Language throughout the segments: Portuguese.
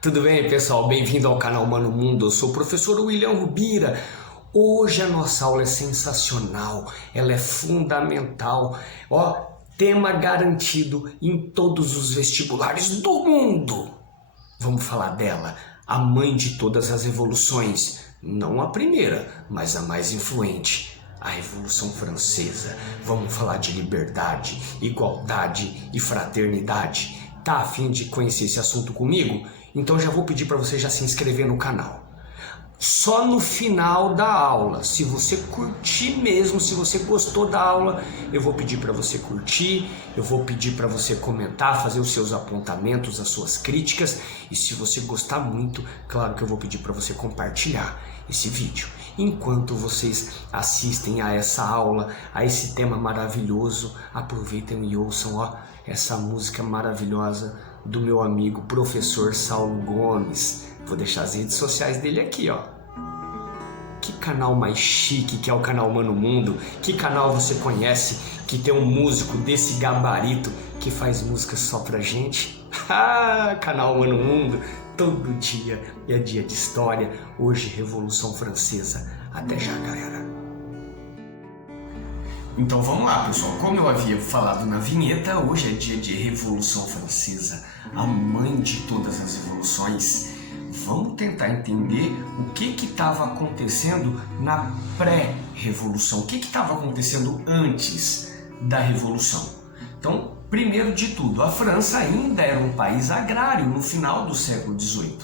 Tudo bem, pessoal? Bem-vindo ao canal Mano Mundo. Eu sou o professor William Rubira. Hoje a nossa aula é sensacional, ela é fundamental. Tema garantido em todos os vestibulares do mundo. Vamos falar dela, a mãe de todas as revoluções. Não a primeira, mas a mais influente. A Revolução Francesa. Vamos falar de liberdade, igualdade e fraternidade. Tá a fim de conhecer esse assunto comigo? Então já vou pedir para você já se inscrever no canal. Só no final da aula, se você curtir mesmo, se você gostou da aula, eu vou pedir para você curtir, eu vou pedir para você comentar, fazer os seus apontamentos, as suas críticas, e se você gostar muito, claro que eu vou pedir para você compartilhar esse vídeo. Enquanto vocês assistem a essa aula, a esse tema maravilhoso, aproveitem e ouçam essa música maravilhosa do meu amigo professor Saulo Gomes. Vou deixar as redes sociais dele aqui, Que canal mais chique que é o canal Mano Mundo. Que canal você conhece que tem um músico desse gabarito que faz música só pra gente? Canal Mano Mundo. Todo dia é dia de história. Hoje, Revolução Francesa. Até já, galera. Então vamos lá, pessoal. Como eu havia falado na vinheta, hoje é dia de Revolução Francesa, a mãe de todas as revoluções. Vamos tentar entender o que estava acontecendo na pré-revolução, o que estava acontecendo antes da revolução. Então, primeiro de tudo, a França ainda era um país agrário no final do século XVIII.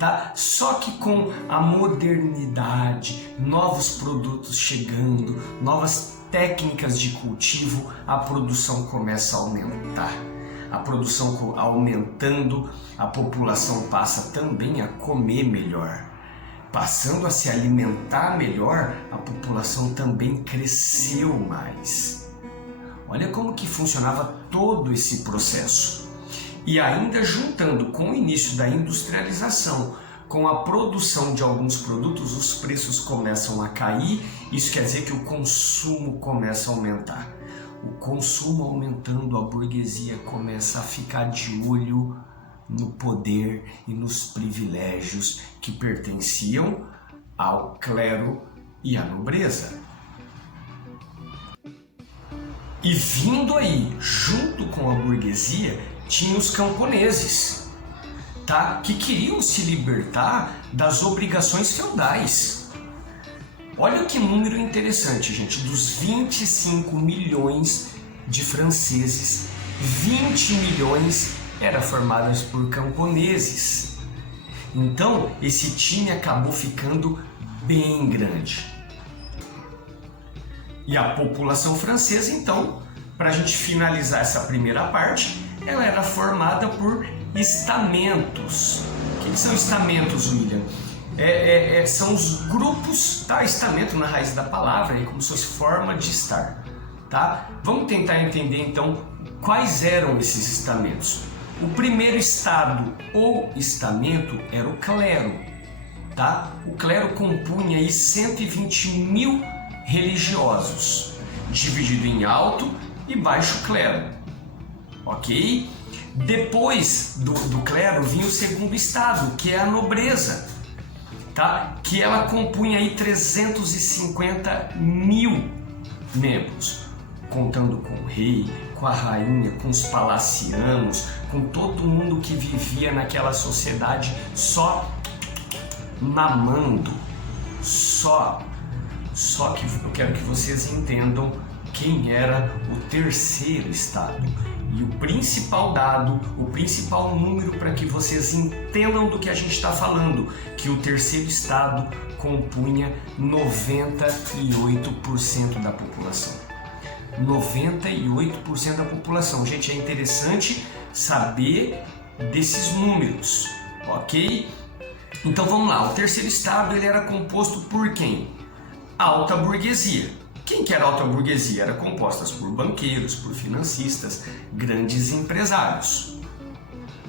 Tá? Só que com a modernidade, novos produtos chegando, novas técnicas de cultivo, a produção começa a aumentar. A produção aumentando, a população passa também a comer melhor. Passando a se alimentar melhor, a população também cresceu mais. Olha como que funcionava todo esse processo. E ainda juntando com o início da industrialização, com a produção de alguns produtos, os preços começam a cair. Isso quer dizer que o consumo começa a aumentar. O consumo aumentando, a burguesia começa a ficar de olho no poder e nos privilégios que pertenciam ao clero e à nobreza. E vindo aí, junto com a burguesia, tinha os camponeses, que queriam se libertar das obrigações feudais. Olha que número interessante, gente. Dos 25 milhões de franceses, 20 milhões eram formados por camponeses. Então, esse time acabou ficando bem grande. E a população francesa, então, para a gente finalizar essa primeira parte, ela era formada por estamentos. O que são estamentos, William? São os grupos, estamento na raiz da palavra, como se fosse forma de estar. Vamos tentar entender então quais eram esses estamentos. O primeiro estado ou estamento era o clero. O clero compunha aí 120 mil religiosos, dividido em alto e baixo clero. Ok? Depois do clero vinha o segundo estado, que é a nobreza. Que ela compunha aí 350 mil membros, contando com o rei, com a rainha, com os palacianos, com todo mundo que vivia naquela sociedade só mamando. Só que eu quero que vocês entendam quem era o terceiro estado. E o principal dado, o principal número para que vocês entendam do que a gente está falando, que o terceiro estado compunha 98% da população. 98% da população. Gente, é interessante saber desses números, ok? Então vamos lá, o terceiro estado ele era composto por quem? Alta burguesia. Quem que era a alta burguesia? Era composta por banqueiros, por financistas, grandes empresários.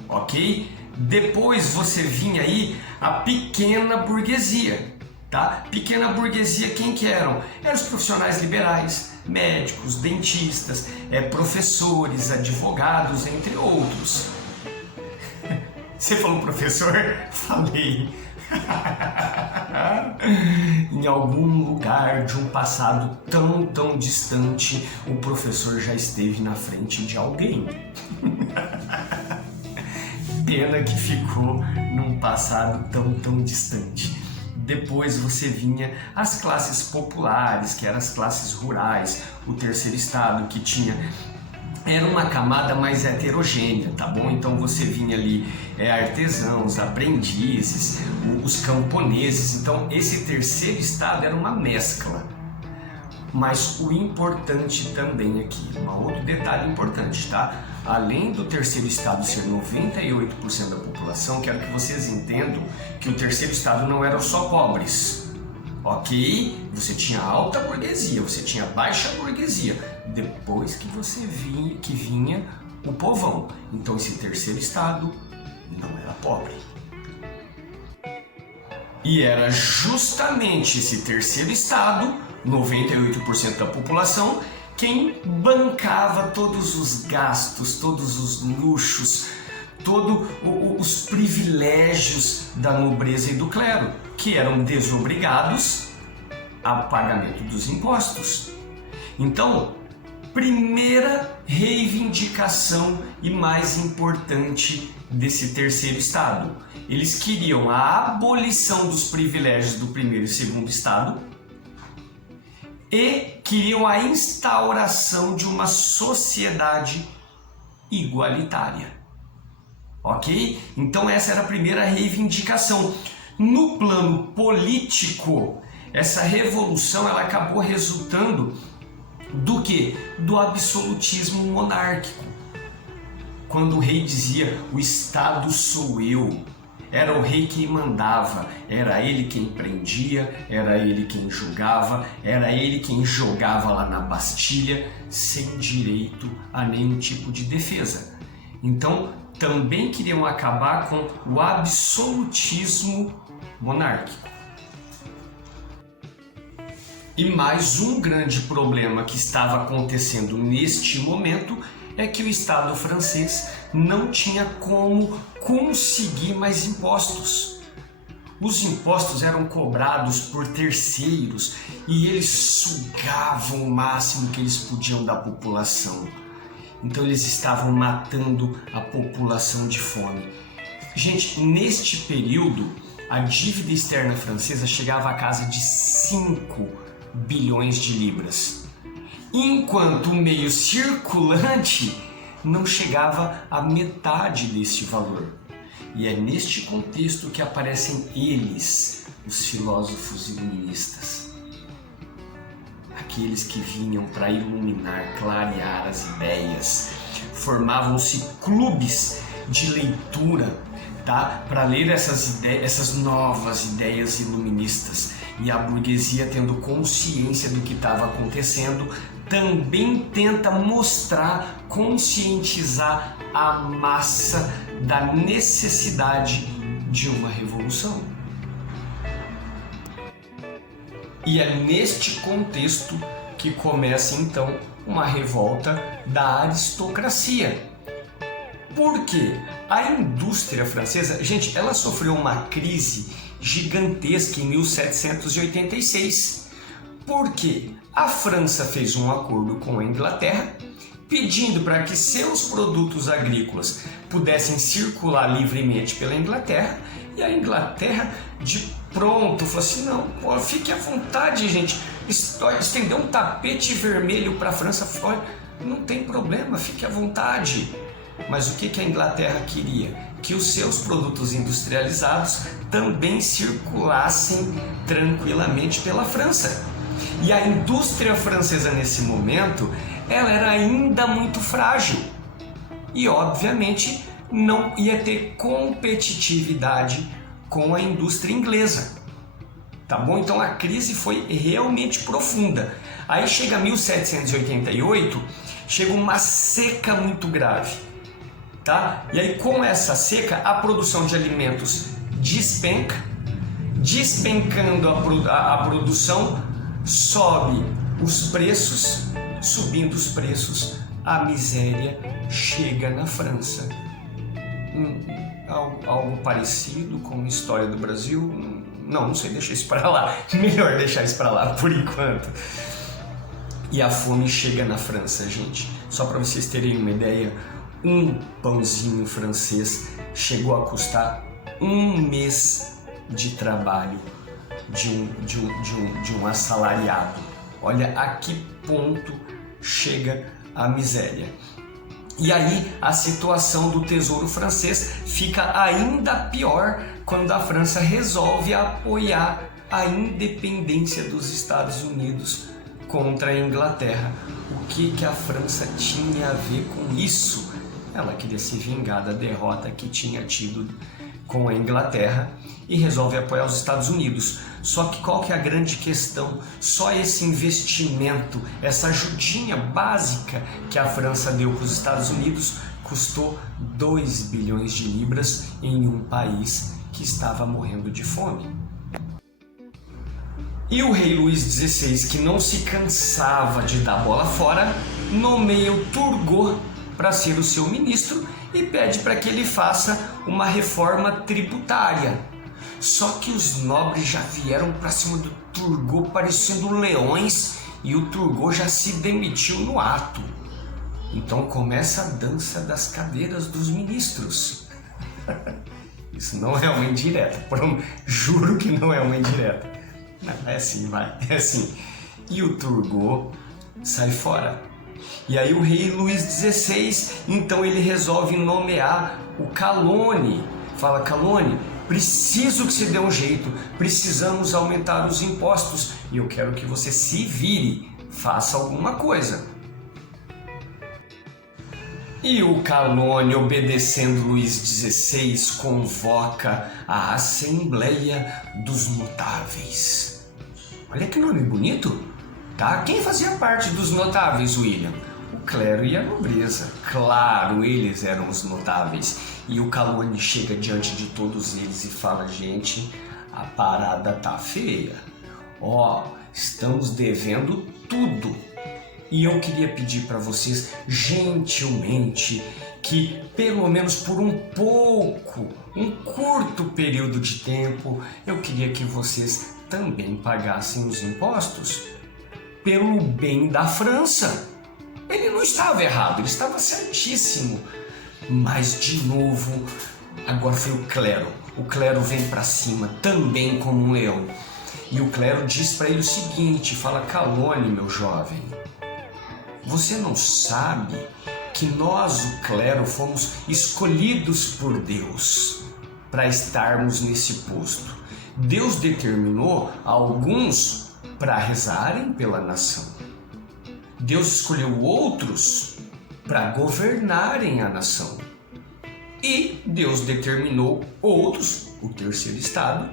Ok? Depois você vinha aí a pequena burguesia. Pequena burguesia, quem que eram? Eram os profissionais liberais, médicos, dentistas, professores, advogados, entre outros. Você falou, professor? Falei. Em algum lugar de um passado tão distante, o professor já esteve na frente de alguém. Pena que ficou num passado tão distante. Depois você vinha as classes populares, que eram as classes rurais, o terceiro estado que era uma camada mais heterogênea, tá bom? Então você vinha ali artesãos, aprendizes, os camponeses. Então esse terceiro estado era uma mescla. Mas o importante também aqui, um outro detalhe importante, tá? Além do terceiro estado ser 98% da população, quero que vocês entendam que o terceiro estado não eram só pobres, ok? Você tinha alta burguesia, você tinha baixa burguesia, depois que vinha o povão. Então esse terceiro estado não era pobre. E era justamente esse terceiro estado, 98% da população, quem bancava todos os gastos, todos os luxos, todos os privilégios da nobreza e do clero, que eram desobrigados ao pagamento dos impostos. Então, primeira reivindicação e mais importante desse terceiro estado, eles queriam a abolição dos privilégios do primeiro e segundo estado e queriam a instauração de uma sociedade igualitária. Ok? Então essa era a primeira reivindicação. No plano político, essa revolução ela acabou resultando do quê? Do absolutismo monárquico. Quando o rei dizia, o Estado sou eu, era o rei quem mandava, era ele quem prendia, era ele quem julgava, era ele quem jogava lá na Bastilha, sem direito a nenhum tipo de defesa. Então, também queriam acabar com o absolutismo monárquico. E mais um grande problema que estava acontecendo neste momento é que o Estado francês não tinha como conseguir mais impostos. Os impostos eram cobrados por terceiros e eles sugavam o máximo que eles podiam da população. Então eles estavam matando a população de fome. Gente, neste período, a dívida externa francesa chegava a casa de 5 bilhões de libras, enquanto o meio circulante não chegava à metade deste valor. E é neste contexto que aparecem eles, os filósofos iluministas. Aqueles que vinham para iluminar, clarear as ideias. Formavam-se clubes de leitura, tá? Para ler essas novas ideias iluministas. E a burguesia, tendo consciência do que estava acontecendo, também tenta mostrar, conscientizar a massa da necessidade de uma revolução. E é neste contexto que começa então uma revolta da aristocracia. Por quê? A indústria francesa, gente, ela sofreu uma crise gigantesca em 1786. Por quê? A França fez um acordo com a Inglaterra, pedindo para que seus produtos agrícolas pudessem circular livremente pela Inglaterra, e a Inglaterra de pronto falou assim, não, pô, fique à vontade, gente, estendeu um tapete vermelho para a França, falou, não tem problema, fique à vontade. Mas o que a Inglaterra queria? Que os seus produtos industrializados também circulassem tranquilamente pela França. E a indústria francesa nesse momento, ela era ainda muito frágil e obviamente não ia ter competitividade com a indústria inglesa, tá bom? Então a crise foi realmente profunda. Aí chega 1788, chega uma seca muito grave, tá? E aí com essa seca a produção de alimentos despenca, despencando a produção, sobe os preços, subindo os preços, a miséria chega na França. algo parecido com a história do Brasil? Não sei, deixa isso para lá. Melhor deixar isso para lá por enquanto. E a fome chega na França, gente. Só para vocês terem uma ideia, um pãozinho francês chegou a custar 1 mês de trabalho de um assalariado. Olha a que ponto chega a miséria. E aí a situação do Tesouro francês fica ainda pior quando a França resolve apoiar a independência dos Estados Unidos contra a Inglaterra. O que a França tinha a ver com isso? Ela queria se vingar da derrota que tinha tido com a Inglaterra e resolve apoiar os Estados Unidos. Só que qual que é a grande questão? Só esse investimento, essa ajudinha básica que a França deu para os Estados Unidos custou 2 bilhões de libras em um país que estava morrendo de fome. E o rei Luís XVI, que não se cansava de dar bola fora, nomeia o Turgot para ser o seu ministro e pede para que ele faça uma reforma tributária. Só que os nobres já vieram para cima do Turgot parecendo leões e o Turgot já se demitiu no ato. Então começa a dança das cadeiras dos ministros. Isso não é uma indireta, juro que não é uma indireta. Não, é assim, é assim. E o Turgot sai fora. E aí o rei Luís XVI, então ele resolve nomear o Calonne. Fala, Calonne, preciso que você dê um jeito, precisamos aumentar os impostos e eu quero que você se vire, faça alguma coisa. E o Calonne, obedecendo Luís XVI, convoca a Assembleia dos Notáveis. Olha que nome bonito, tá? Quem fazia parte dos notáveis, William? O clero e a nobreza. Claro, eles eram os notáveis. E o Calonne chega diante de todos eles e fala, gente, a parada tá feia. Estamos devendo tudo. E eu queria pedir para vocês, gentilmente, que pelo menos por um curto período de tempo, eu queria que vocês também pagassem os impostos pelo bem da França. Ele não estava errado, ele estava certíssimo. Mas, de novo, agora foi o clero. O clero vem para cima, também como um leão. E o clero diz para ele o seguinte, fala, Calonne, meu jovem, você não sabe que nós, o clero, fomos escolhidos por Deus para estarmos nesse posto. Deus determinou alguns para rezarem pela nação. Deus escolheu outros para governarem a nação. E Deus determinou outros, o terceiro estado,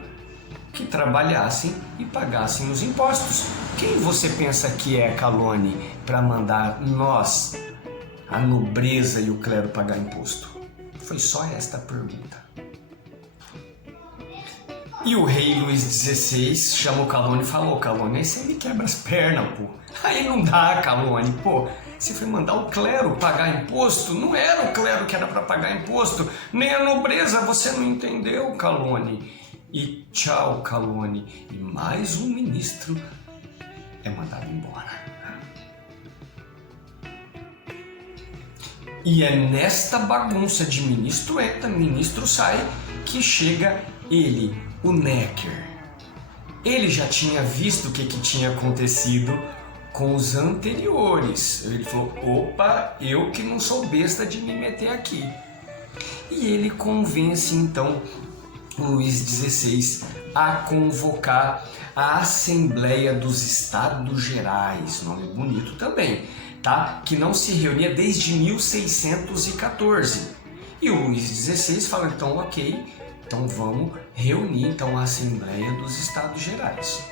que trabalhassem e pagassem os impostos. Quem você pensa que é, Calonne, para mandar nós, a nobreza e o clero, pagar imposto? Foi só esta a pergunta. E o rei Luís XVI chamou Calonne e falou, Calonne, aí você me quebra as pernas, pô. Aí não dá, Calonne, pô. Você foi mandar o clero pagar imposto? Não era o clero que era para pagar imposto, nem a nobreza, você não entendeu, Calonne. E tchau, Calonne. E mais um ministro é mandado embora. E é nesta bagunça de ministro entra, ministro sai, que chega ele, o Necker. Ele já tinha visto o que tinha acontecido com os anteriores. Ele falou, opa, eu que não sou besta de me meter aqui. E ele convence então Luís XVI a convocar a Assembleia dos Estados Gerais, nome bonito também, tá? Que não se reunia desde 1614. E o Luís XVI fala, então ok, então vamos reunir então a Assembleia dos Estados Gerais.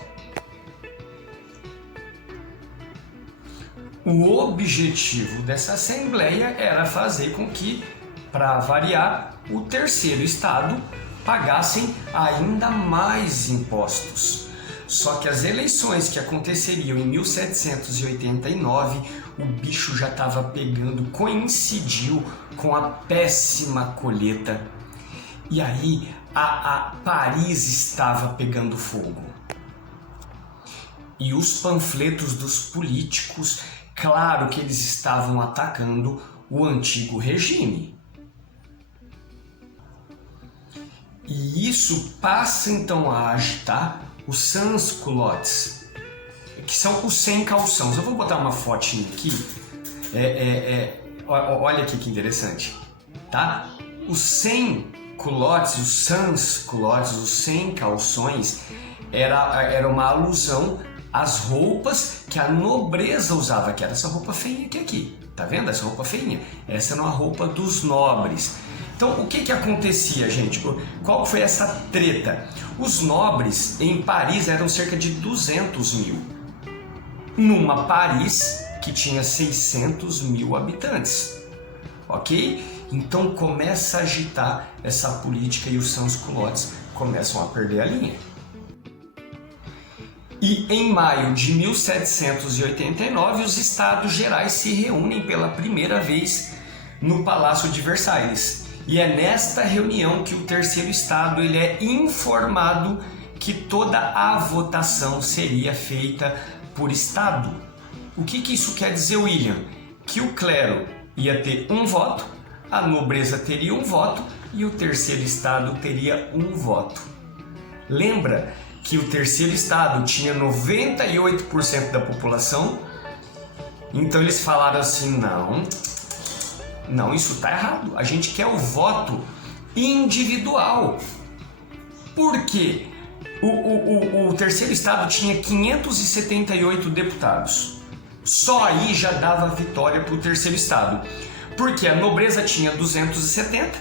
O objetivo dessa Assembleia era fazer com que, para variar, o terceiro estado pagassem ainda mais impostos. Só que as eleições que aconteceriam em 1789, o bicho já estava pegando, coincidiu com a péssima colheita. E aí a Paris estava pegando fogo. E os panfletos dos políticos, claro que eles estavam atacando o antigo regime. E isso passa então a agitar os sans-culottes, que são os sem calções. Eu vou botar uma fotinha aqui. Olha aqui que interessante, tá? Os sem culottes, os sans-culottes, os sem calções, era uma alusão às roupas que a nobreza usava, que era essa roupa feinha aqui. Tá vendo essa roupa feinha? Essa era uma roupa dos nobres. Então, o que acontecia, gente? Qual foi essa treta? Os nobres em Paris eram cerca de 200 mil. Numa Paris que tinha 600 mil habitantes. Ok? Então, começa a agitar essa política e os sans-culottes começam a perder a linha. E em maio de 1789, os Estados Gerais se reúnem pela primeira vez no Palácio de Versalhes. E é nesta reunião que o terceiro estado ele é informado que toda a votação seria feita por estado. O que isso quer dizer, William? Que o clero ia ter um voto, a nobreza teria um voto e o terceiro estado teria um voto. Lembra que o terceiro estado tinha 98% da população? Então eles falaram assim, não, isso está errado. A gente quer o voto individual. Por quê? O terceiro estado tinha 578 deputados. Só aí já dava vitória para o terceiro estado. Porque a nobreza tinha 270,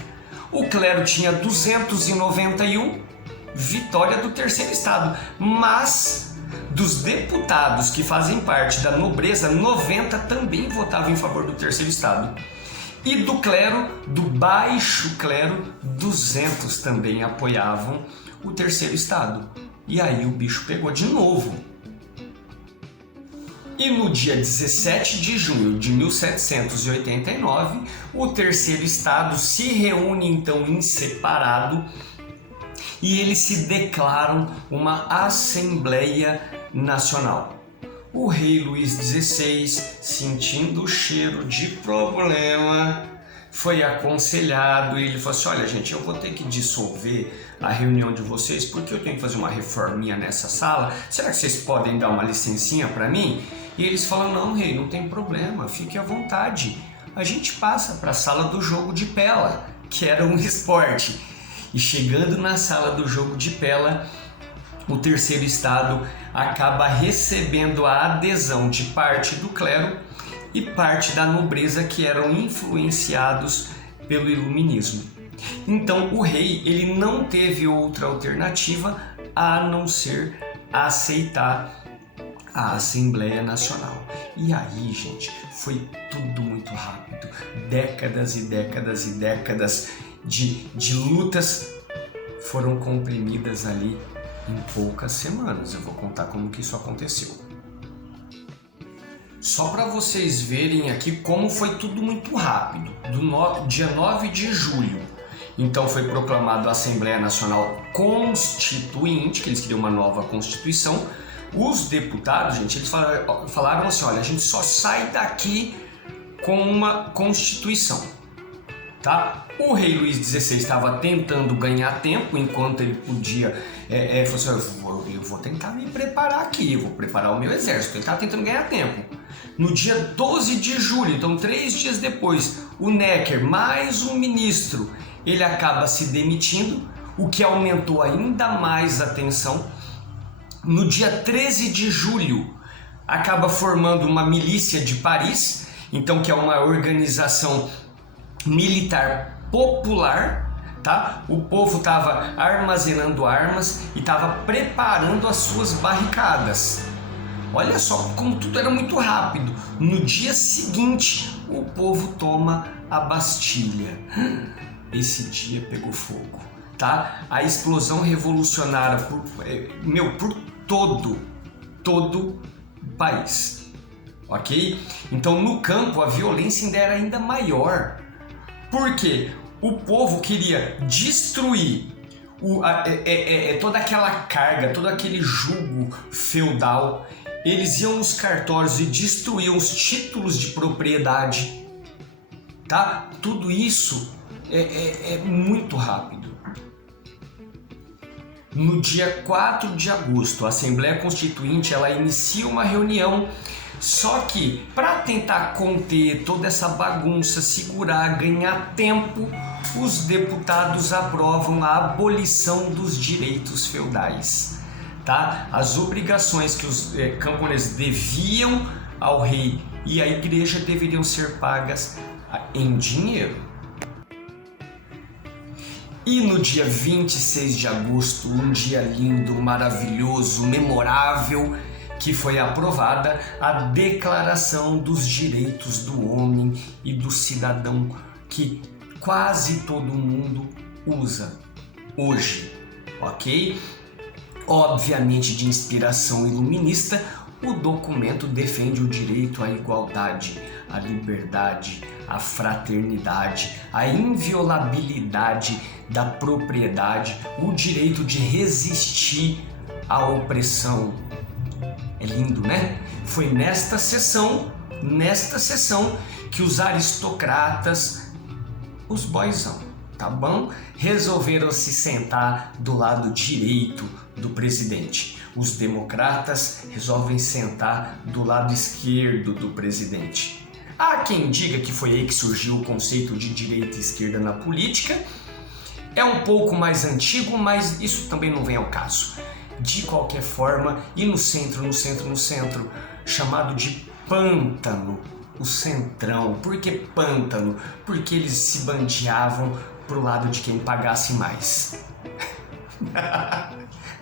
o clero tinha 291, vitória do terceiro estado. Mas dos deputados que fazem parte da nobreza, 90 também votavam em favor do terceiro estado. E do clero, do baixo clero, 200 também apoiavam o terceiro estado. E aí o bicho pegou de novo. E no dia 17 de junho de 1789, o terceiro estado se reúne então em separado e eles se declaram uma Assembleia Nacional. O rei Luís XVI, sentindo o cheiro de problema, foi aconselhado e ele falou assim, olha gente, eu vou ter que dissolver a reunião de vocês porque eu tenho que fazer uma reforminha nessa sala, será que vocês podem dar uma licencinha para mim? E eles falam, não rei, não tem problema, fique à vontade, a gente passa para a sala do jogo de pela, que era um esporte. E chegando na sala do jogo de pela, o terceiro estado acaba recebendo a adesão de parte do clero e parte da nobreza que eram influenciados pelo iluminismo. Então o rei ele não teve outra alternativa a não ser aceitar a Assembleia Nacional. E aí, gente, foi tudo muito rápido. Décadas e décadas e décadas de lutas foram comprimidas ali em poucas semanas. Eu vou contar como que isso aconteceu. Só para vocês verem aqui como foi tudo muito rápido. Dia 9 de julho, então foi proclamado a Assembleia Nacional Constituinte, que eles queriam uma nova Constituição. Os deputados, gente, eles falaram assim, olha, a gente só sai daqui com uma Constituição, tá? O rei Luís XVI estava tentando ganhar tempo enquanto ele podia, falou assim, eu vou tentar me preparar aqui, eu vou preparar o meu exército, ele estava tentando ganhar tempo. No dia 12 de julho, então 3 dias depois, o Necker, mais um ministro, ele acaba se demitindo, o que aumentou ainda mais a tensão. No dia 13 de julho, acaba formando uma milícia de Paris, então que é uma organização militar popular, tá? O povo estava armazenando armas e estava preparando as suas barricadas. Olha só como tudo era muito rápido. No dia seguinte, o povo toma a Bastilha. Esse dia pegou fogo, tá? A explosão revolucionária por todo o país. ok? Então no campo a violência ainda era ainda maior. Por quê? O povo queria destruir toda aquela carga, todo aquele jugo feudal. Eles iam nos cartórios e destruíam os títulos de propriedade, tá? Tudo isso é muito rápido. No dia 4 de agosto, a Assembleia Constituinte ela inicia uma reunião, só que para tentar conter toda essa bagunça, segurar, ganhar tempo, os deputados aprovam a abolição dos direitos feudais, tá? As obrigações que os camponeses deviam ao rei e à igreja deveriam ser pagas em dinheiro. E no dia 26 de agosto, um dia lindo, maravilhoso, memorável, que foi aprovada a Declaração dos Direitos do Homem e do Cidadão, que quase todo mundo usa hoje, ok? Obviamente de inspiração iluminista, o documento defende o direito à igualdade, à liberdade, à fraternidade, à inviolabilidade da propriedade, o direito de resistir à opressão. É lindo, né? Foi nesta sessão que os aristocratas, os boizão, tá bom? Resolveram se sentar do lado direito do presidente. Os democratas resolvem sentar do lado esquerdo do presidente. Há quem diga que foi aí que surgiu o conceito de direita e esquerda na política. É um pouco mais antigo, mas isso também não vem ao caso. De qualquer forma, e no centro, chamado de pântano, o centrão. Por que pântano? Porque eles se bandeavam pro lado de quem pagasse mais.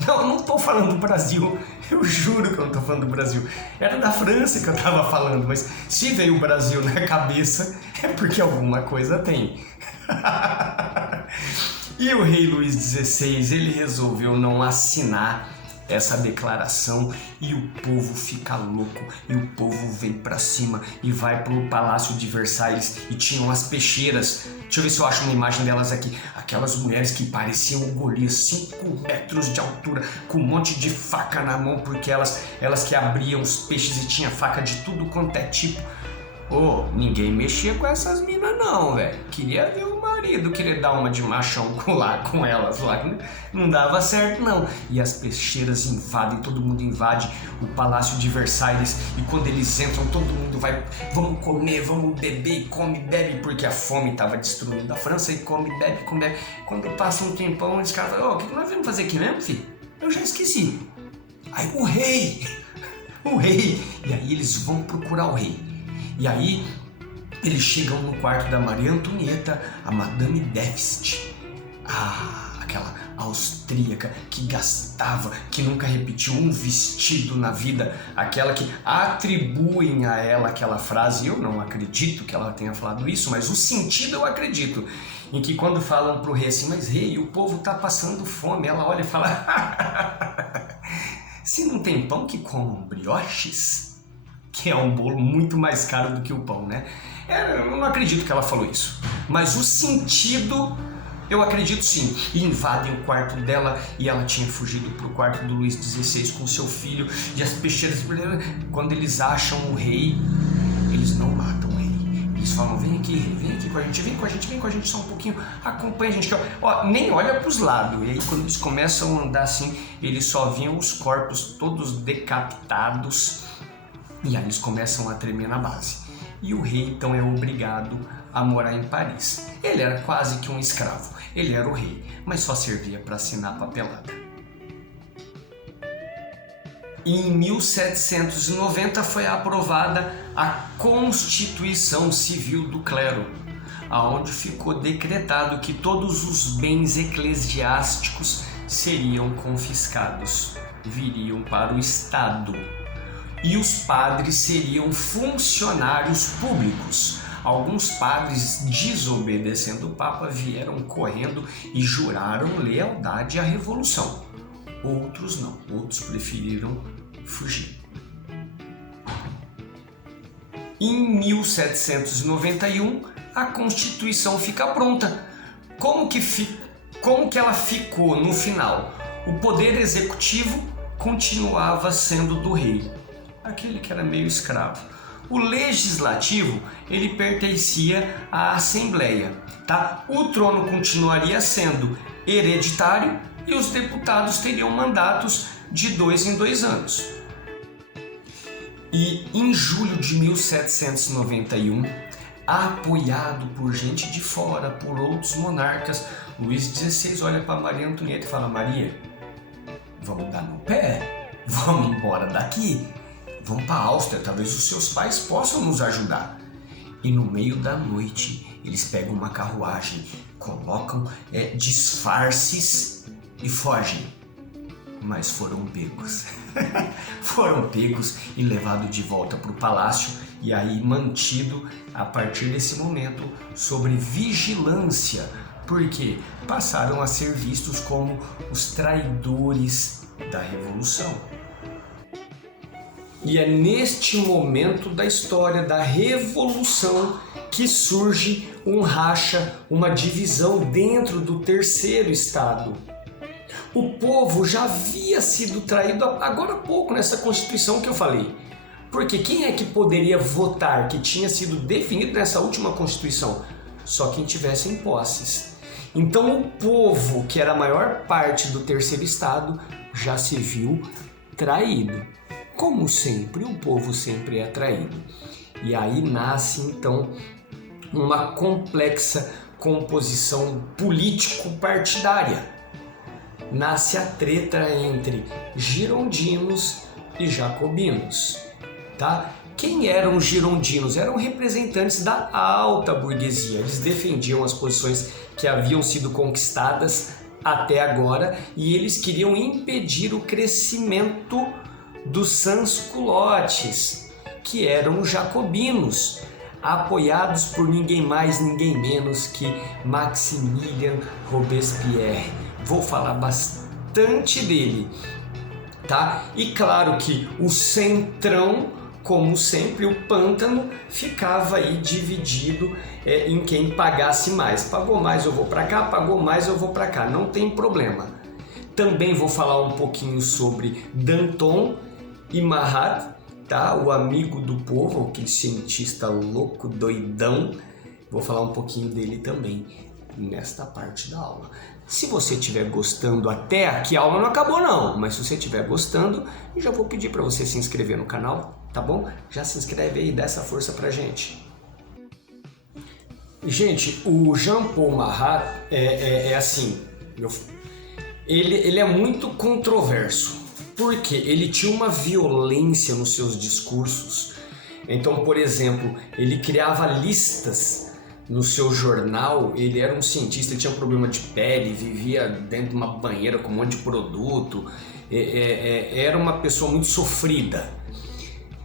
Não, eu não tô falando do Brasil, eu juro que eu não tô falando do Brasil. Era da França que eu tava falando, mas se veio o Brasil na cabeça, é porque alguma coisa tem. E o rei Luís XVI, ele resolveu não assinar essa declaração e o povo fica louco e o povo vem pra cima e vai pro Palácio de Versalhes e tinham as peixeiras. Deixa eu ver se eu acho uma imagem delas aqui. Aquelas mulheres que pareciam o Golias, 5 metros de altura, com um monte de faca na mão, porque elas que abriam os peixes e tinha faca de tudo quanto é tipo. Ninguém mexia com essas minas não, velho. Queria ver o marido querer dar uma de machão com elas lá. Não dava certo não. E as peixeiras invadem, todo mundo invade o Palácio de Versalhes. E quando eles entram, todo mundo vai, vamos comer, vamos beber, e come, bebe, porque a fome estava destruindo a França. E come, bebe, come, bebe. Quando passa um tempão, eles caras falam, o que nós vamos fazer aqui mesmo, filho? Eu já esqueci. Aí o rei. E aí eles vão procurar o rei. E aí eles chegam no quarto da Maria Antonieta, a Madame Deficit, aquela austríaca que gastava, que nunca repetiu um vestido na vida, aquela que atribuem a ela aquela frase, eu não acredito que ela tenha falado isso, mas o sentido eu acredito, em que quando falam pro rei assim, mas rei, o povo tá passando fome, ela olha e fala, se não tem pão que comam brioches, que é um bolo muito mais caro do que o pão, né? Eu não acredito que ela falou isso, mas o sentido eu acredito sim. E invadem o quarto dela e ela tinha fugido pro quarto do Luís XVI com seu filho e as peixeiras, quando eles acham o rei, eles não matam o rei. Eles falam, vem aqui com a gente, vem com a gente só um pouquinho, acompanha a gente. Nem olha pros lados. E aí quando eles começam a andar assim, eles só viam os corpos todos decapitados. E aí eles começam a tremer na base. E o rei então é obrigado a morar em Paris. Ele era quase que um escravo. Ele era o rei, mas só servia para assinar a papelada. E em 1790 foi aprovada a Constituição Civil do Clero, aonde ficou decretado que todos os bens eclesiásticos seriam confiscados, viriam para o Estado. E os padres seriam funcionários públicos. Alguns padres, desobedecendo o Papa, vieram correndo e juraram lealdade à Revolução. Outros não, outros preferiram fugir. Em 1791, a Constituição fica pronta. Como que ela ficou no final? O poder executivo continuava sendo do rei, aquele que era meio escravo. O legislativo, ele pertencia à Assembleia, tá? O trono continuaria sendo hereditário e os deputados teriam mandatos de 2 em 2 anos. E em julho de 1791, apoiado por gente de fora, por outros monarcas, Luís XVI olha para Maria Antonieta e fala: Maria, vamos dar no pé? Vamos embora daqui? Vamos para a Áustria, talvez os seus pais possam nos ajudar. E no meio da noite, eles pegam uma carruagem, colocam disfarces e fogem. Mas foram pegos. Foram pegos e levados de volta para o palácio e aí mantido a partir desse momento sobre vigilância, porque passaram a ser vistos como os traidores da Revolução. E é neste momento da história da Revolução que surge um racha, uma divisão dentro do terceiro estado. O povo já havia sido traído agora há pouco nessa Constituição que eu falei. Porque quem é que poderia votar que tinha sido definido nessa última Constituição? Só quem tivesse em posses. Então o povo, que era a maior parte do terceiro estado, já se viu traído. Como sempre, o povo sempre é traído. E aí nasce então uma complexa composição político-partidária. Nasce a treta entre girondinos e jacobinos, tá? Quem eram os girondinos? Eram representantes da alta burguesia. Eles defendiam as posições que haviam sido conquistadas até agora e eles queriam impedir o crescimento dos sans-culottes, que eram os jacobinos, apoiados por ninguém mais, ninguém menos que Maximilien Robespierre. Vou falar bastante dele, tá? E claro que o centrão, como sempre, o pântano, ficava aí dividido em quem pagasse mais. Pagou mais, eu vou para cá, pagou mais, eu vou para cá, não tem problema. Também vou falar um pouquinho sobre Danton e Marat, tá? O amigo do povo, aquele cientista louco, doidão. Vou falar um pouquinho dele também nesta parte da aula. Se você estiver gostando até aqui, a aula não acabou não, mas se você estiver gostando, eu já vou pedir para você se inscrever no canal, tá bom? Já se inscreve aí e dá essa força pra gente. Gente, o Jean-Paul Marat assim, ele é muito controverso, porque ele tinha uma violência nos seus discursos. Então, por exemplo, ele criava listas no seu jornal. Ele era um cientista, ele tinha um problema de pele, vivia dentro de uma banheira com um monte de produto, era uma pessoa muito sofrida.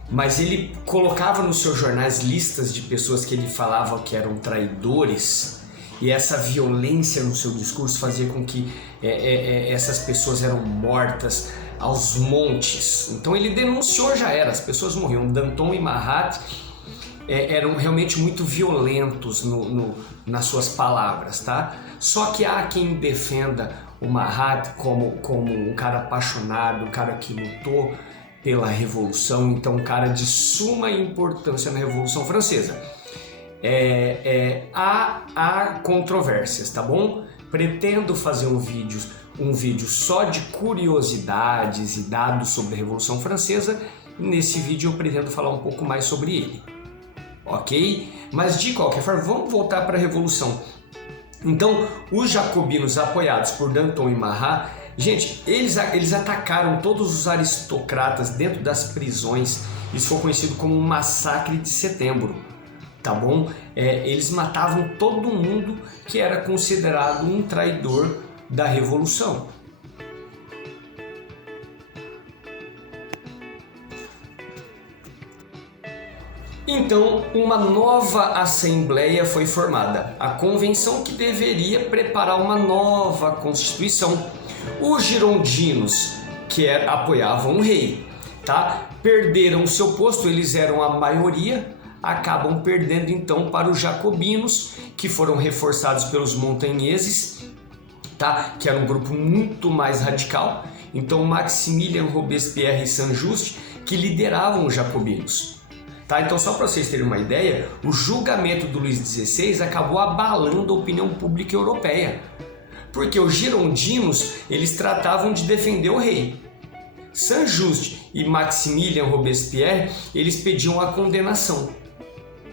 Mas ele colocava nos seus jornais listas de pessoas que ele falava que eram traidores, e essa violência no seu discurso fazia com que essas pessoas eram mortas aos montes. Então ele denunciou, já era, as pessoas morriam. Danton e Marat eram realmente muito violentos nas suas palavras, tá? Só que há quem defenda o Marat como um cara apaixonado, um cara que lutou pela Revolução, então um cara de suma importância na Revolução Francesa. Há controvérsias, tá bom? Pretendo fazer um vídeo só de curiosidades e dados sobre a Revolução Francesa. Nesse vídeo eu pretendo falar um pouco mais sobre ele, ok? Mas de qualquer forma, vamos voltar para a Revolução. Então, os jacobinos apoiados por Danton e Marat, gente, eles atacaram todos os aristocratas dentro das prisões. Isso foi conhecido como um massacre de setembro, tá bom? Eles matavam todo mundo que era considerado um traidor da Revolução. Então, uma nova Assembleia foi formada, a Convenção, que deveria preparar uma nova Constituição. Os girondinos, que apoiavam o rei, tá? Perderam seu posto, eles eram a maioria, acabam perdendo então para os jacobinos, que foram reforçados pelos montanheses, tá? Que era um grupo muito mais radical. Então Maximilien Robespierre e Saint-Just que lideravam os jacobinos. Tá? Então, só para vocês terem uma ideia, o julgamento do Luís XVI acabou abalando a opinião pública europeia, porque os girondinos eles tratavam de defender o rei. Saint-Just e Maximilien Robespierre eles pediam a condenação,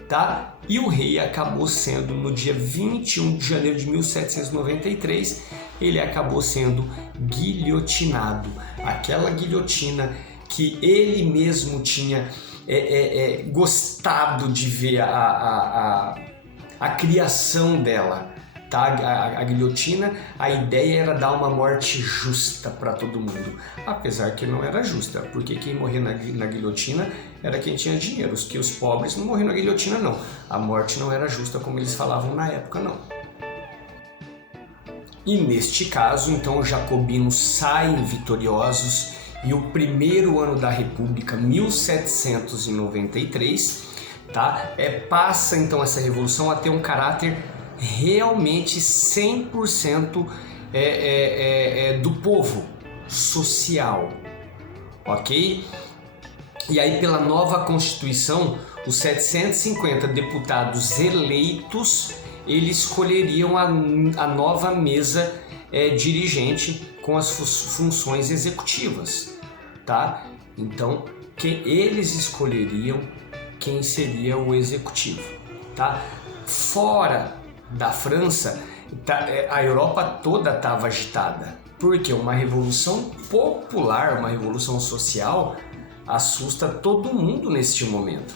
tá? E o rei acabou sendo, no dia 21 de janeiro de 1793, ele acabou sendo guilhotinado. Aquela guilhotina que ele mesmo tinha gostado de ver a criação dela, tá? A guilhotina, a ideia era dar uma morte justa para todo mundo, apesar que não era justa, porque quem morria na guilhotina era quem tinha dinheiro, que os pobres não morriam na guilhotina não. A morte não era justa como eles falavam na época não. E neste caso, então, os jacobinos saem vitoriosos e o primeiro ano da República, 1793, tá? Passa então essa revolução a ter um caráter realmente 100% do povo, social, ok? E aí pela nova Constituição, os 750 deputados eleitos, eles escolheriam a nova mesa dirigente com as funções executivas, tá? Então, eles escolheriam quem seria o executivo, tá? Fora da França, a Europa toda estava agitada, porque uma revolução popular, uma revolução social, assusta todo mundo neste momento.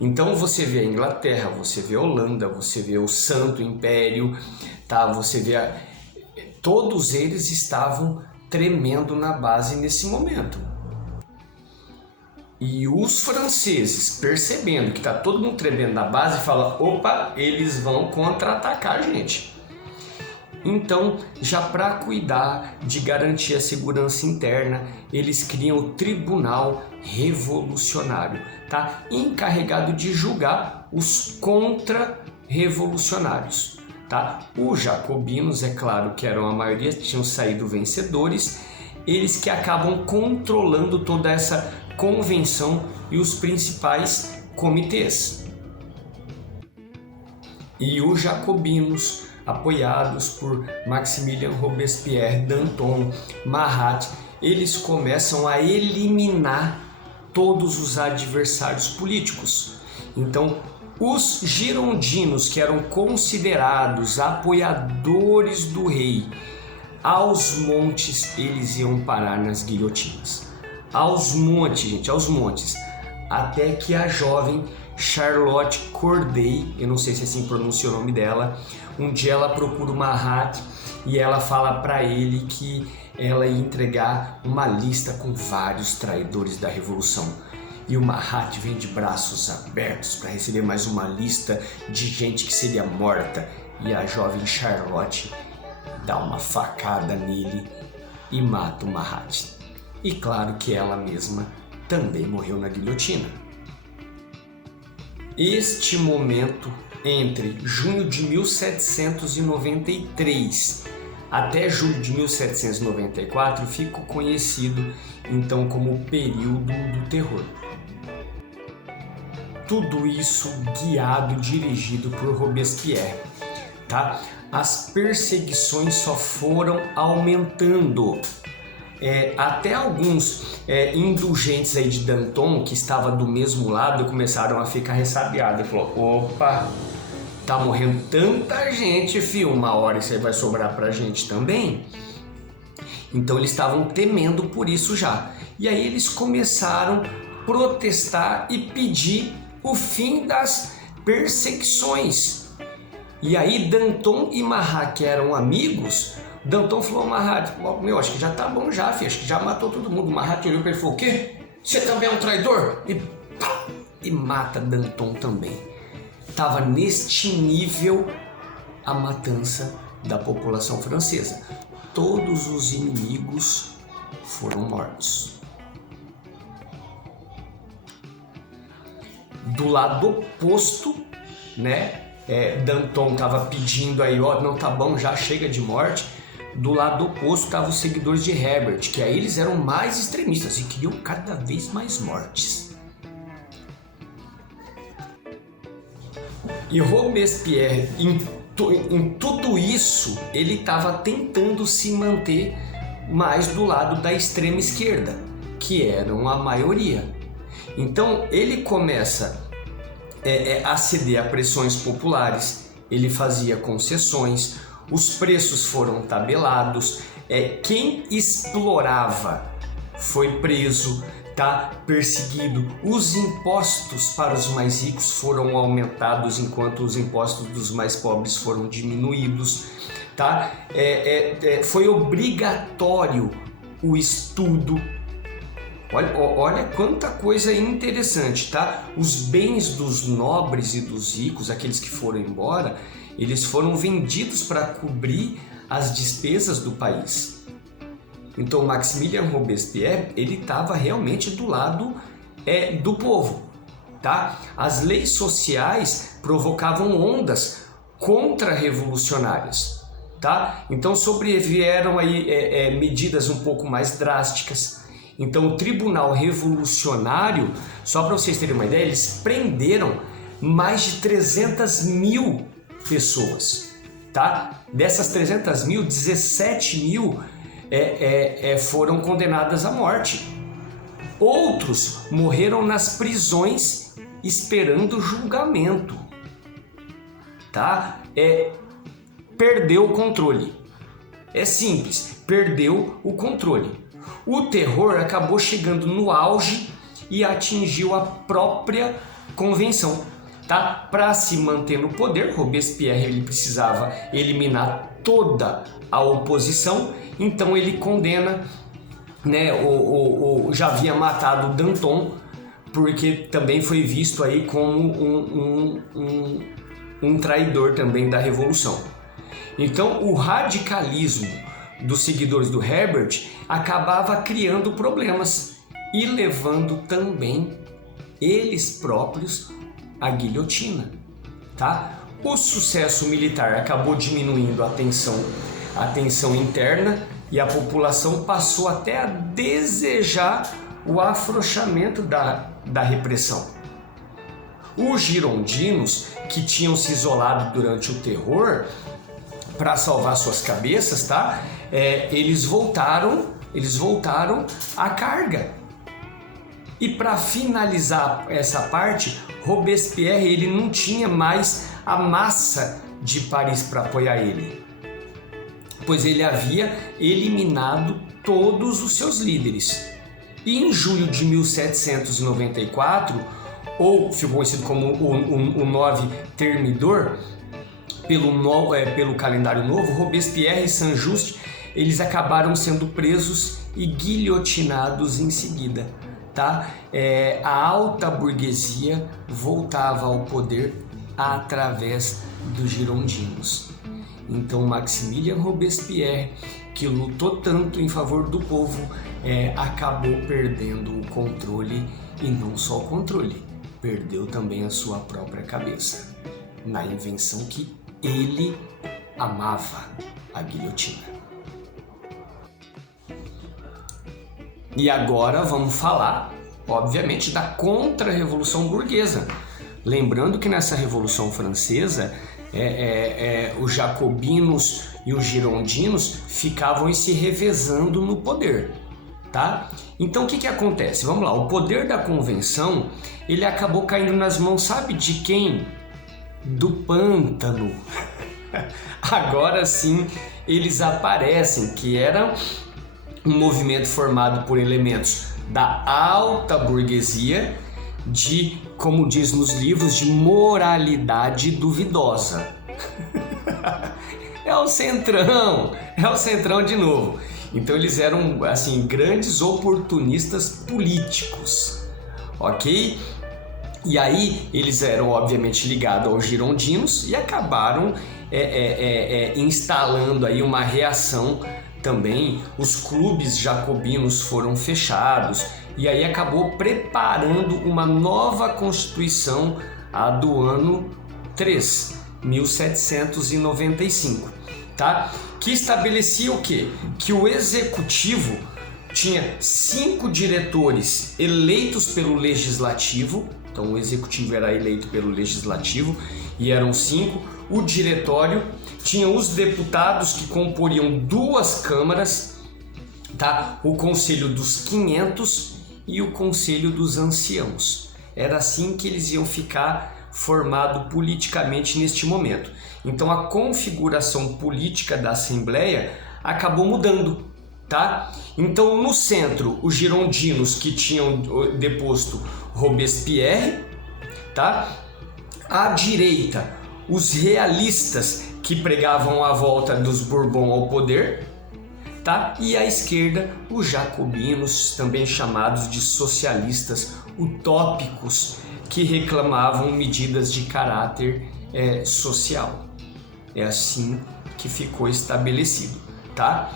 Então você vê a Inglaterra, você vê a Holanda, você vê o Santo Império, tá? Você vê todos eles estavam tremendo na base nesse momento. E os franceses, percebendo que está todo mundo tremendo na base, falam: opa, eles vão contra-atacar a gente. Então, já para cuidar de garantir a segurança interna, eles criam o Tribunal Revolucionário, tá? Encarregado de julgar os contra-revolucionários, tá? Os jacobinos, é claro que eram a maioria, tinham saído vencedores, eles que acabam controlando toda essa convenção e os principais comitês. E os jacobinos, apoiados por Maximilien Robespierre, Danton, Marat, eles começam a eliminar todos os adversários políticos. Então, os girondinos, que eram considerados apoiadores do rei, aos montes eles iam parar nas guilhotinas. Aos montes, gente, aos montes. Até que a jovem Charlotte Corday, eu não sei se assim pronuncia o nome dela, um dia ela procura o Marat e ela fala para ele que ela ia entregar uma lista com vários traidores da Revolução. E o Marat vem de braços abertos para receber mais uma lista de gente que seria morta. E a jovem Charlotte dá uma facada nele e mata o Marat. E claro que ela mesma também morreu na guilhotina. Este momento, entre junho de 1793 até julho de 1794, ficou conhecido então como o período do terror. Tudo isso guiado, dirigido por Robespierre, tá? As perseguições só foram aumentando. Até alguns indulgentes aí de Danton, que estava do mesmo lado, começaram a ficar ressabiados. Ele falou: opa, tá morrendo tanta gente, filho, uma hora isso aí vai sobrar pra gente também. Então eles estavam temendo por isso já. E aí eles começaram a protestar e pedir o fim das perseguições. E aí Danton e Marat, que eram amigos, Danton falou ao Marat: meu, acho que já tá bom já, filho, acho que já matou todo mundo. O Marat olhou para ele e falou: o quê? Você também é um traidor? E pá, e mata Danton também. Tava neste nível a matança da população francesa. Todos os inimigos foram mortos. do lado oposto, né? Danton estava pedindo aí, ó, não tá bom, já chega de morte. Do lado oposto estavam os seguidores de Herbert, que aí eles eram mais extremistas e queriam cada vez mais mortes. E Robespierre, em tudo isso, ele estava tentando se manter mais do lado da extrema esquerda, que eram a maioria. Então ele começa a ceder a pressões populares, ele fazia concessões, os preços foram tabelados, quem explorava foi preso, tá? Perseguido. Os impostos para os mais ricos foram aumentados, enquanto os impostos dos mais pobres foram diminuídos, tá? Foi obrigatório o estudo. Olha quanta coisa interessante, tá? Os bens dos nobres e dos ricos, aqueles que foram embora, eles foram vendidos para cobrir as despesas do país. Então Maximilien Robespierre, ele estava realmente do lado do povo, tá? As leis sociais provocavam ondas contra-revolucionárias, tá? Então sobrevieram aí medidas um pouco mais drásticas. Então o Tribunal Revolucionário, só para vocês terem uma ideia, eles prenderam mais de 300 mil pessoas, tá? Dessas 300 mil, 17 mil foram condenadas à morte. Outros morreram nas prisões esperando julgamento, tá? Perdeu o controle. É simples, perdeu o controle. O terror acabou chegando no auge e atingiu a própria convenção, tá? Para se manter no poder, Robespierre ele precisava eliminar toda a oposição, então ele condena, né? Já havia matado Danton, porque também foi visto aí como um traidor também da revolução. Então o radicalismo dos seguidores do Herbert acabava criando problemas e levando também eles próprios à guilhotina, tá? O sucesso militar acabou diminuindo a tensão interna e a população passou até a desejar o afrouxamento da repressão. Os girondinos, que tinham se isolado durante o terror para salvar suas cabeças, tá? Eles voltaram à carga. E para finalizar essa parte, Robespierre ele não tinha mais a massa de Paris para apoiar ele, pois ele havia eliminado todos os seus líderes. E em julho de 1794, ou ficou conhecido como o 9 Thermidor, pelo calendário novo, Robespierre e Saint-Just eles acabaram sendo presos e guilhotinados em seguida, tá? A alta burguesia voltava ao poder através dos girondinos. Então Maximilien Robespierre, que lutou tanto em favor do povo, acabou perdendo o controle, e não só o controle, perdeu também a sua própria cabeça, na invenção que ele amava, a guilhotina. E agora vamos falar, obviamente, da contra-revolução burguesa. Lembrando que nessa Revolução Francesa, os jacobinos e os girondinos ficavam se revezando no poder, tá? Então o que acontece? Vamos lá, o poder da convenção, ele acabou caindo nas mãos, sabe de quem? Do pântano. Agora sim eles aparecem, que era um movimento formado por elementos da alta burguesia, como diz nos livros, de moralidade duvidosa. É o centrão de novo. Então eles eram assim grandes oportunistas políticos, ok? E aí eles eram obviamente ligados aos girondinos e acabaram instalando aí uma reação também. Os clubes jacobinos foram fechados e aí acabou preparando uma nova Constituição, a do ano 1795, tá? Que estabelecia o quê? Que o executivo tinha 5 diretores eleitos pelo legislativo, então o executivo era eleito pelo legislativo e eram 5. O diretório tinha os deputados que comporiam 2 câmaras, tá? O Conselho dos 500 e o Conselho dos Anciãos. Era assim que eles iam ficar formado politicamente neste momento. Então a configuração política da Assembleia acabou mudando, tá? Então no centro, os girondinos que tinham deposto Robespierre, tá? À direita, os realistas que pregavam a volta dos Bourbon ao poder, tá? E à esquerda, os jacobinos, também chamados de socialistas utópicos, que reclamavam medidas de caráter social. É assim que ficou estabelecido, tá?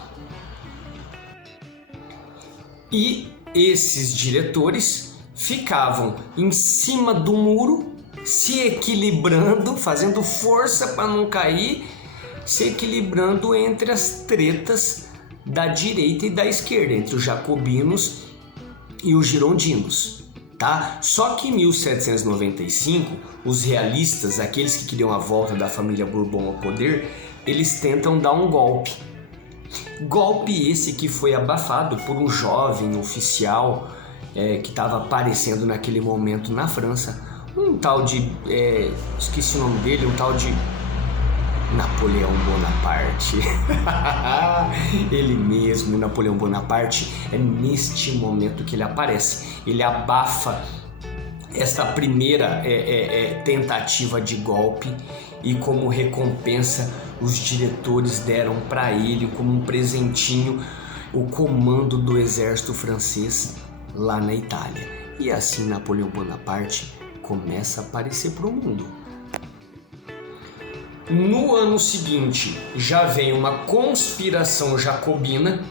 E esses diretores ficavam em cima do muro, se equilibrando, fazendo força para não cair, se equilibrando entre as tretas da direita e da esquerda, entre os jacobinos e os girondinos. Tá? Só que em 1795, os realistas, aqueles que queriam a volta da família Bourbon ao poder, eles tentam dar um golpe. Golpe esse que foi abafado por um jovem oficial que estava aparecendo naquele momento na França, um tal de, esqueci o nome dele, um tal de Napoleão Bonaparte. Ele mesmo, Napoleão Bonaparte, é neste momento que ele aparece. Ele abafa esta primeira tentativa de golpe e, como recompensa, os diretores deram para ele, como um presentinho, o comando do exército francês lá na Itália. E assim Napoleão Bonaparte começa a aparecer para o mundo. No ano seguinte, já vem uma conspiração jacobina.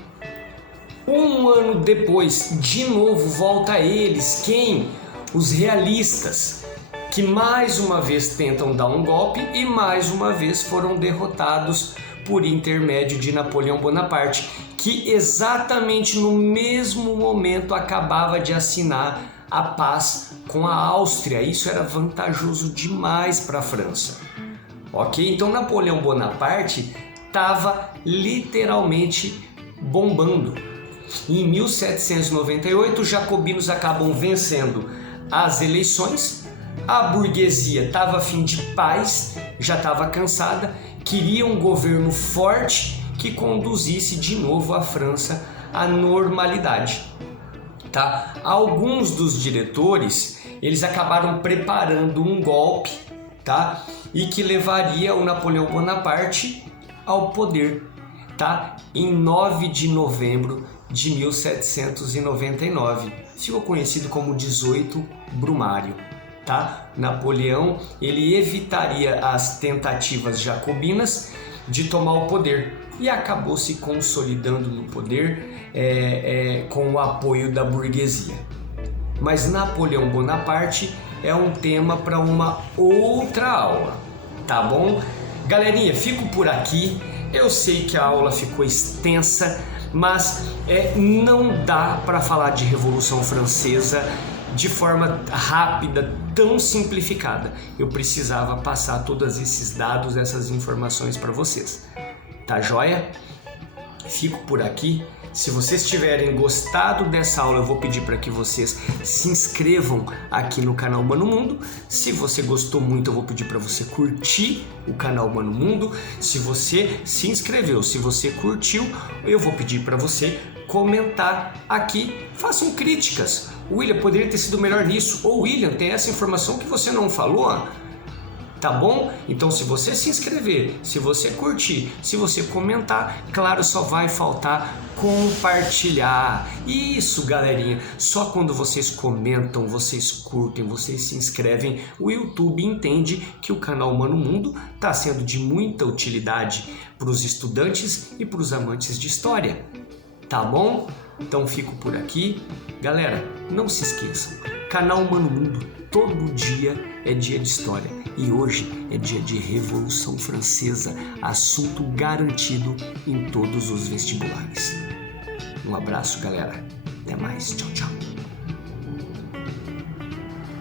Um ano depois, de novo, volta a eles. Quem? Os realistas, que mais uma vez tentam dar um golpe e mais uma vez foram derrotados por intermédio de Napoleão Bonaparte, que exatamente no mesmo momento acabava de assinar a paz com a Áustria. Isso era vantajoso demais para a França. Ok? Então Napoleão Bonaparte estava literalmente bombando. Em 1798, os jacobinos acabam vencendo as eleições. A burguesia estava a fim de paz, já estava cansada, queria um governo forte que conduzisse de novo a França à normalidade. Tá? Alguns dos diretores, eles acabaram preparando um golpe, tá? E que levaria o Napoleão Bonaparte ao poder, tá? Em 9 de novembro de 1799. Ficou conhecido como 18 Brumário, tá? Napoleão, ele evitaria as tentativas jacobinas de tomar o poder e acabou se consolidando no poder com o apoio da burguesia. Mas Napoleão Bonaparte é um tema para uma outra aula, tá bom? Galerinha, fico por aqui. Eu sei que a aula ficou extensa, mas não dá para falar de Revolução Francesa de forma rápida, tão simplificada. Eu precisava passar todos esses dados, essas informações para vocês. Tá joia? Fico por aqui. Se vocês tiverem gostado dessa aula, eu vou pedir para que vocês se inscrevam aqui no canal Humano Mundo. Se você gostou muito, eu vou pedir para você curtir o canal Humano Mundo. Se você se inscreveu, se você curtiu, eu vou pedir para você comentar aqui. Façam críticas. O William poderia ter sido melhor nisso. Ou William, tem essa informação que você não falou? Tá bom? Então, se você se inscrever, se você curtir, se você comentar, claro, só vai faltar compartilhar. Isso, galerinha, só quando vocês comentam, vocês curtem, vocês se inscrevem, o YouTube entende que o canal Humano Mundo está sendo de muita utilidade para os estudantes e para os amantes de história. tá bom? Então fico por aqui. Galera, não se esqueçam, canal Humano Mundo, todo dia é dia de história e hoje é dia de Revolução Francesa, assunto garantido em todos os vestibulares. Um abraço, galera. Até mais. Tchau, tchau.